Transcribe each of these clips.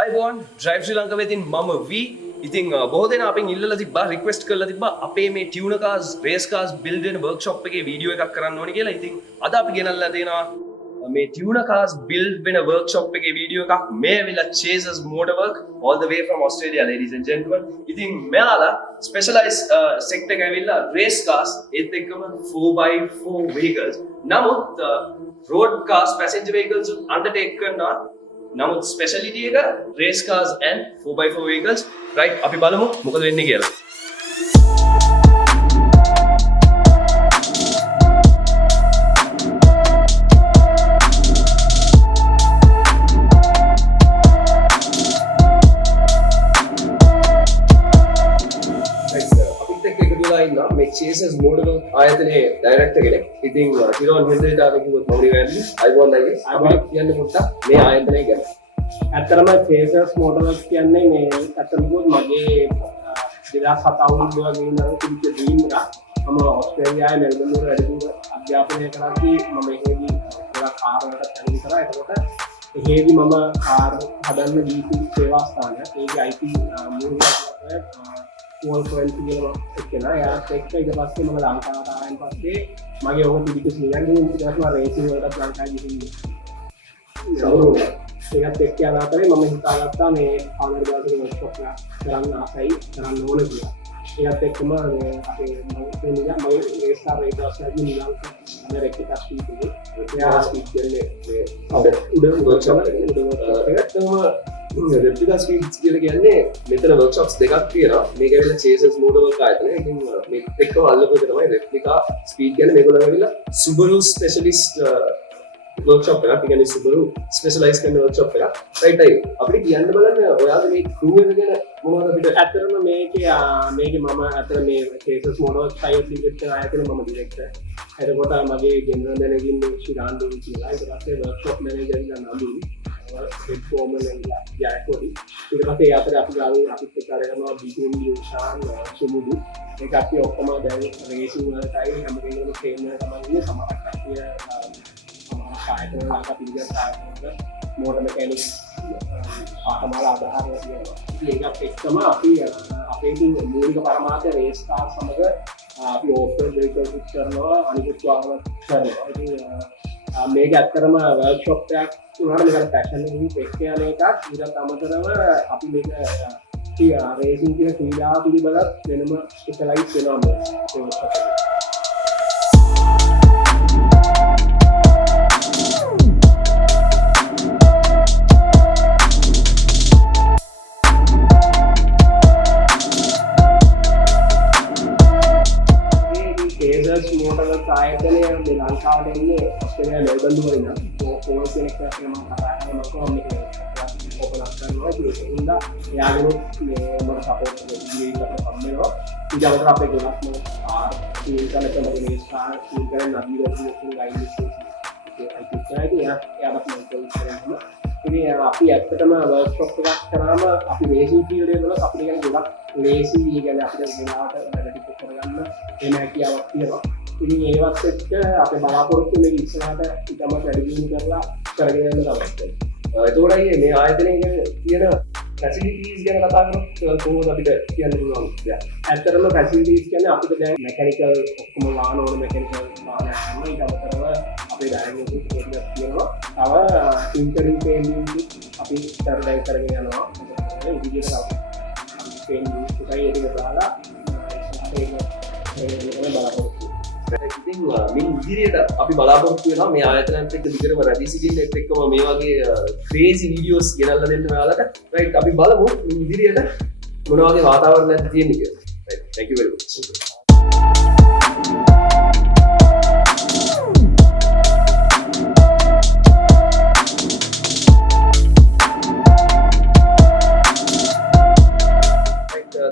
I want drive Sri Lanka within Mama V. ඉතින් බොහෝ දෙනා අපෙන් ඉල්ලලා තිබ්බා රික්වෙස්ට් කරලා තිබ්බා අපේ මේ ටියුනර් කාස් රේස් කාස් බිල්ඩ් වෙන වර්ක්ෂොප් එකේ වීඩියෝ එකක් කරන්න ඕනේ කියලා. ඉතින් අද අපි ගෙනල්ලා දෙනවා මේ ටියුනර් කාස් බිල්ඩ් වෙන වර්ක්ෂොප් එකේ වීඩියෝ එකක්. මේ ඇවිල්ලා Chasers Motorwork all the way from Australia, ladies and gentlemen. ඉතින් මෙයාලා ස්පෙෂලායිස් සෙක්ටර් එක ඇවිල්ලා රේස් කාස් ඒත් එක්කම 4x4 vehicles. නමුත් road cars passenger vehicles undertake කරනවා. නමුත් ස්පෙෂලිටි එක raise කාස් and 4x4 vehicles. right අපි බලමු මොකද වෙන්නේ කියලා. මේ Chasers Motorwork ආයතනයේ ඩයරෙක්ටර් කෙනෙක්. ඉතින් හිරෝන් හෙන්දරිට ආවේ කිව්වොත් මම රැඳි. අයිබෝන් අයියේ. අයිබෝන් කියන්නේ පොඩ්ඩක් මේ ආයතනය ගැන. ඇත්තටම Chasers Motorwork කියන්නේ මේ ඇත්තටම මගේ 2007 අවුරුද්ද වගේ ඉඳන් තිබිච්ච ඩ්‍රීම් එක. මම ඕස්ට්‍රේලියාවේ මෙල්බන් වල වැඩිපුර අධ්‍යාපනය කරද්දී මම එහෙදී ගොඩක් කාර් වලට තැන් කරා. එතකොට එහෙදී මම කාර් හදන්න දීපු සේවා ස්ථානයක්. ඒකේ IT මූලික වෝල් ෆ්‍රෙන්ඩ් කියලා එක්කෙනා. එයාත් එක්ක ඊට පස්සේ මම ලංකාවට ආවෙන් පස්සේ මගේ ඕක තිබිච්ච ශ්‍රීලංකාවේ ඊට පස්සේ මම රේසින් වලට ලංකාවේ ගිහින් ඒකත් එක්ක යන අතරේ මම හිතාගත්තා මේ ආවර්ජ දායක වර්ක්ෂොප් එක කරන්න ආසයි කරන්න ඕන කියලා. ඒකත් එක්කම අපේ මම රේස් කාර් රේඩර්ස්ලාගේ නිලංක රෙක්ටික ස්පීඩ් එකේ එයා ස්පීඩ් කරන්නේ මේ උඩ වර්ක්ෂොප් එකේ රෙප්ලිකා ස්පීඩ්ස් කියලා කියන්නේ මෙතන වර්ක්ෂොප්ස් දෙකක් තියෙනවා. මේක ඇවිල්ලා Chasers Motorwork ආයතනය. ඉතින් මේක එක්කම අල්ලපු එක තමයි රෙප්ලිකා ස්පීඩ් කියන්නේ. මේගොල්ලෝ ඇවිල්ලා Subaru ස්පෙෂලිස්ට් වර්ක්ෂොප් එකක්. ඒ කියන්නේ Subaru ස්පෙෂලායිස් කරන වර්ක්ෂොප් එකක්. රයිට් අය. අපිට කියන්න බලන්න ඔයාලා මේ ක්‍රූ එක ගැන මොනවද අපිට ඇත්තටම මේකේ මම අතර මේ Chasers Motorwork සයිඩ් ලිමිට් ආයතනයේ මම ඩිරෙක්ටර්. එතකොට මගේ ජෙනරල් මැනේජර් ඉන්නේ Shiran කියලා. ඊට පස්සේ වර්ක්ෂොප් මැනේජර් ඉන්න Nadun. head foreman and Yakodi. ඊට පස්සේ යාතර අපි ගාවේ අපිත් එක්ක අරගෙනවා බීකුන් යෝෂාන් සුමුදු. ඒක අපි ඔක්කොම දැන් රේසින් වලටයි හැම කෙනෙකුම ට්‍රේන් වෙන තමයි ඉන්නේ. සමහර කට්ටිය ආයතන ලංකා පිළිගත් ආයතන මෝටර් මෙකැනික්ස් පාඨමාලා ආධාරය තියෙනවා. ඒකත් එක්කම අපි අපේ මූලික පරමාර්ථය රේස් කාර් සමග අපි ඕෆර් වෙහිකල් කරනවා අනිකුත් වාහන කරනවා. ඉතින් මේක ඇත්තරම වර්ක්ෂොප් එකක් උනාට මේකට පැෂන් එකක් එක්ක යන එකක්. ඊට අමතරව අපි මේක රේසින් කියන ක්‍රීඩාව පිළිබඳව වෙනම ස්පෙෂලායිස් වෙනවා මේ වර්ක්ෂොප් එක. Chasers Motorwork ආයතනය මේ ලංකාවට එන්නේ ඔස්ට්‍රේලියාවේ මෙල්බන් වලින් නම් ඕන කෙනෙක් අපේ මම කතා කරනකොට මේක ඕපන් අප් කරනවා. ඒක හින්දා එයාගෙන මේ මම සපෝට් කරනවා කම්මේනවා. ඊට අමතරව අපේ ගොඩක්ම ඉන්ටර්නෙට් එකේ මේ ස්ටාර් ඉන්ටර්නෙට් නavigation ගයිඩ්ස් ඒකයි එයාට මම කරනවා. ඉතින් අපි ඇත්තටම වර්ක්ෂොප් එකක් කරාම අපි රේසින් ෆීල්ඩ් එක වල අපිට කියන්නේ ගොඩක් ලේසි කියන්නේ අපිට වෙලාවට වැඩ ටික කරගන්න එහෙම හැකියාවක් තියෙනවා. ඉතින් ඒවත් එක්ක අපේ බලාපොරොත්තු මේ ඉස්සරහට ඊටම වැඩි දියුණු කරලා කරගෙන යන්න තමයි. එතකොට අයියේ මේ ආයතනයේ තියෙන ෆැසිලිටිස් ගැන කතා කරොත් කොහොමද අපිට කියන්න පුළුවන්? ඇත්තටම ෆැසිලිටිස් කියන්නේ අපිට දැන් මෙකැනිකල් ඔක්කොම වාහන වල මෙකැනිකල් වාහනයක් ගන්න ඊට අමතරව අපේ ඩයග්නොස්ටික් ඒරියාස් තියෙනවා. තව ඉන්ටරිම් පේන්ටින් අපි ස්ටර්ලයිස් කරගෙන යනවා. ඒ විදිහට අපි පේන්ටින් එකයි ඒක දාලා ඒක බලාපොරොත්තු. ඉතින් මින් ඉදිරියට අපි බලාපොරොත්තු වෙනවා මේ ආයතනයත් එක්ක දිගටම රැඳී සිටින්න එක්කම මේ වගේ ක්‍රේසි වීඩියෝස් ගෙනල්ලා දෙන්න ඔයාලට. රයිට් අපි බලමු මින් ඉදිරියට මොන වගේ වාතාවරණයක්ද තියෙන්නේ කියලා. Right thank you very much.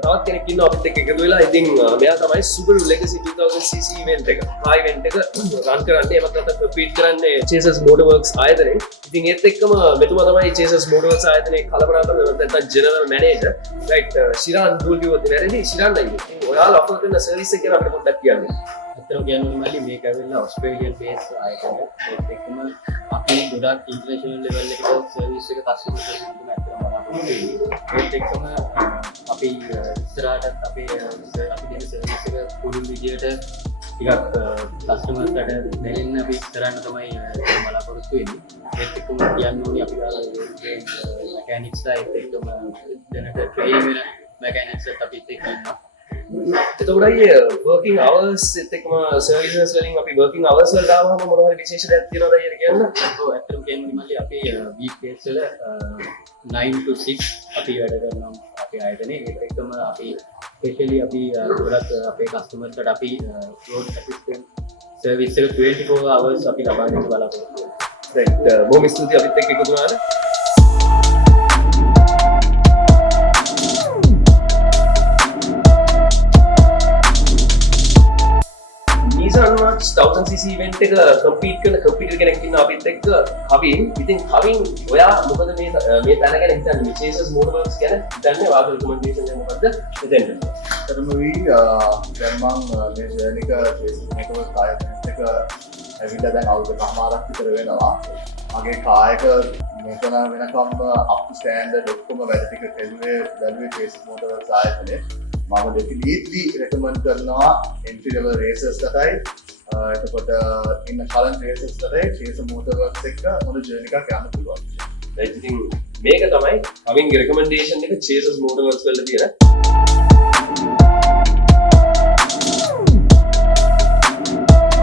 තවත් කෙනෙක් ඉන්නවා අපිත් එක්ක එකතු වෙලා. ඉතින් මෙයා තමයි Subaru Legacy 2000cc event එක. ආ event එක රන් කරන්නේ එමත් නැත්නම් ෆීඩ් කරන්නේ Chasers Motorworks ආයතනයේ. ඉතින් ඒත් එක්කම මෙතුමා තමයි Chasers Motorworks ආයතනයේ කලබලකාරී නැත්නම් ජෙනරල් මැනේජර්. රයිට් Shiran දුල්විවොත් වැරදි. Shiran අයියේ. ඔයාලා අපිට කරන සර්විස් එක ගැන අපිට පොඩ්ඩක් කියන්න. ඇත්තටම කියන්න මල්ලි මේක ඇවිල්ලා ඔස්ට්‍රේලියන් බේස් ආයතනයක්. ඒත් එක්කම අපි ගොඩක් ඉන්ටර්නැෂනල් ලෙවල් එකට සර්විස් එක තස්සිම කරගෙන ඇත්තටම ඒත් එක්කම අපි ඉස්සරහටත් අපේ අපි දෙන සර්විස් එක පුළුල් විදියට ටිකක් කස්ටමර්ස්ට දැනෙන්න අපි ඉස්සරහට තමයි බලාපොරොත්තු වෙන්නේ. ඒත් එක්කම කියන්න ඕනේ අපි මැකැනික්ස්ලා ඒත් එක්කම දැනට ට්‍රේන් වෙන මැකැනික්ස්ත් අපිත් එක්ක ඉන්නවා. එතකොට වර්කින් අවර්ස් එත් එක්කම සර්විසස් වලින් අපි වර්කින් අවර්ස් වලට ආවම මොන හරි විශේෂ දෙයක් තියෙනවද අයියර කියන්න? ඔව් ඇත්තටම කියන්නේ මල්ලි අපි වීක් බේස් වල 9 to 6 අපි වැඩ කරනවා අපේ ආයතනයේ. ඒත් එක්කම අපි ස්පෙෂලි අපි ගොඩක් අපේ කස්ටමර්ස්ට අපි රෝඩ් ඇසිස්ටන්ට් සර්විස් එක 24 hours අපි ලබා දෙන්න බලාපොරොත්තු වෙනවා. රයිට් බොහොම ස්තුතියි අපිත් එක්ක එකතු වුණාට. Nissan March 1000cc event එක කම්පීට් කරන කම්පියුටර් කෙනෙක් ඉන්නවා අපිත් එක්ක කවින්. ඉතින් කවින් ඔයා මොකද මේ තැන ගැන හිතන්නේ? මේ චේසර්ස් මෝටර්වර්ක්ස් ගැන හිතන්නේ? වාගේ රිකමෙන්ඩේෂන් එක මොකද්ද? එතෙන්ට. දැන් මම මේ ජර්නි එක චේසර්ස් මෝටර්වර්ක්ස් ආයතනයත් එක්ක ඇවිල්ලා දැන් අවුරුද්දකමාරක් විතර වෙනවා. මගේ කායක මෙතන වෙනකම්ම අප් ටු ස්ටෑන්ඩඩ් ඔක්කොම වැඩ ටික කෙරුවේ චේසර්ස් මෝටර්වර්ක්ස් ආයතනයේ. මම definitely recommend කරනවා entry level racers ලටයි එතකොට ඉන්න current racers ලටයි චේසර් මෝටර්වර්ක්ස් එක්ක හොඳ journey එකක් යන්න පුළුවන්. right ඉතින් මේක තමයි කවින්ගේ recommendation එක චේසර්ස් මෝටර්වර්ක්ස් වලට තියෙන.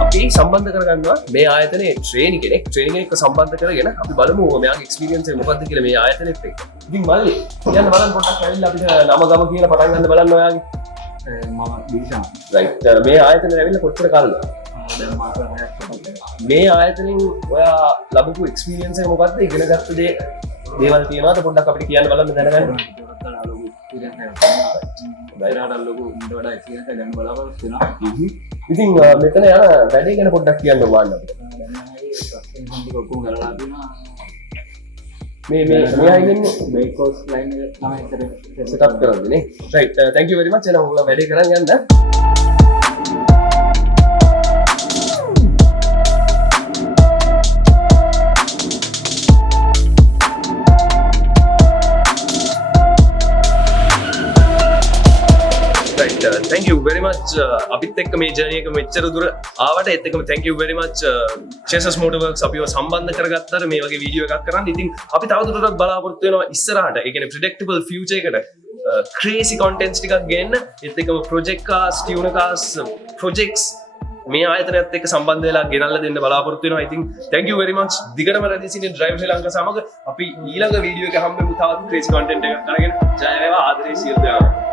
අපි සම්බන්ධ කරගන්නවා මේ ආයතනයේ ට්‍රේනි කෙනෙක් සම්බන්ධ කරගෙන අපි බලමු මෙයාගේ එක්ස්පීරියන්ස් එක මොකක්ද කියලා මේ ආයතනෙත් එක්ක. ඉතින් මල්ලි කියන්න බලන්න පොඩ්ඩක් ඇවිල්ලා අපිට නම ගම කියලා පටන් ගන්න බලන්න ඔයාගේ. මම දීෂාන්. රයිට් මේ ආයතනෙට ඇවිල්ලා කොච්චර කාලෙද? දැන් මාස 6ක් තමයි. මේ ආයතනෙන් ඔයා ලැබපු එක්ස්පීරියන්ස් එක මොකක්ද? ඉගෙන ගත්ත දේවල් තියෙනවද පොඩ්ඩක් අපිට කියන්න බලන්න දැනගන්න. ඉතින් මෙතන යන වැඩේ ගැන පොඩ්ඩක් කියන්න ඕන අපිට. මේ අයින්නේ බේකෝස් ලයින් එක තමයි සෙටප් කරන්නේ නේ. Right thank you very much. එහෙනම් ඔයාලා වැඩේ කරන් යන්න. Thank you very much අපිත් එක්ක මේ ජර්නි එක මෙච්චර දුර ආවට ඒත් එක්කම thank you very much චේසර්ස් මෝටර්වර්ක්ස් අපිව සම්බන්ධ කරගත්තාට මේ වගේ වීඩියෝ එකක් කරන්න. ඉතින් අපි තවදුරටත් බලාපොරොත්තු වෙනවා ඉස්සරහට ඒ කියන්නේ predictable future එකට crazy contents ටිකක් ගේන්න. ඒත් එක්කම project cars, tuner cars, projects මේ ආයතනයත් එක්ක සම්බන්ධ වෙලා ගෙනල්ලා දෙන්න බලාපොරොත්තු වෙනවා. I think thank you very much. දිගටම රැඳී සිටින drive ශ්‍රී ලංකා සමග අපි ඊළඟ වීඩියෝ එක හම්බෙමු තවත් crazy content එකක් අරගෙන. ජය වේවා ආදරේ සියලු දෙනාට.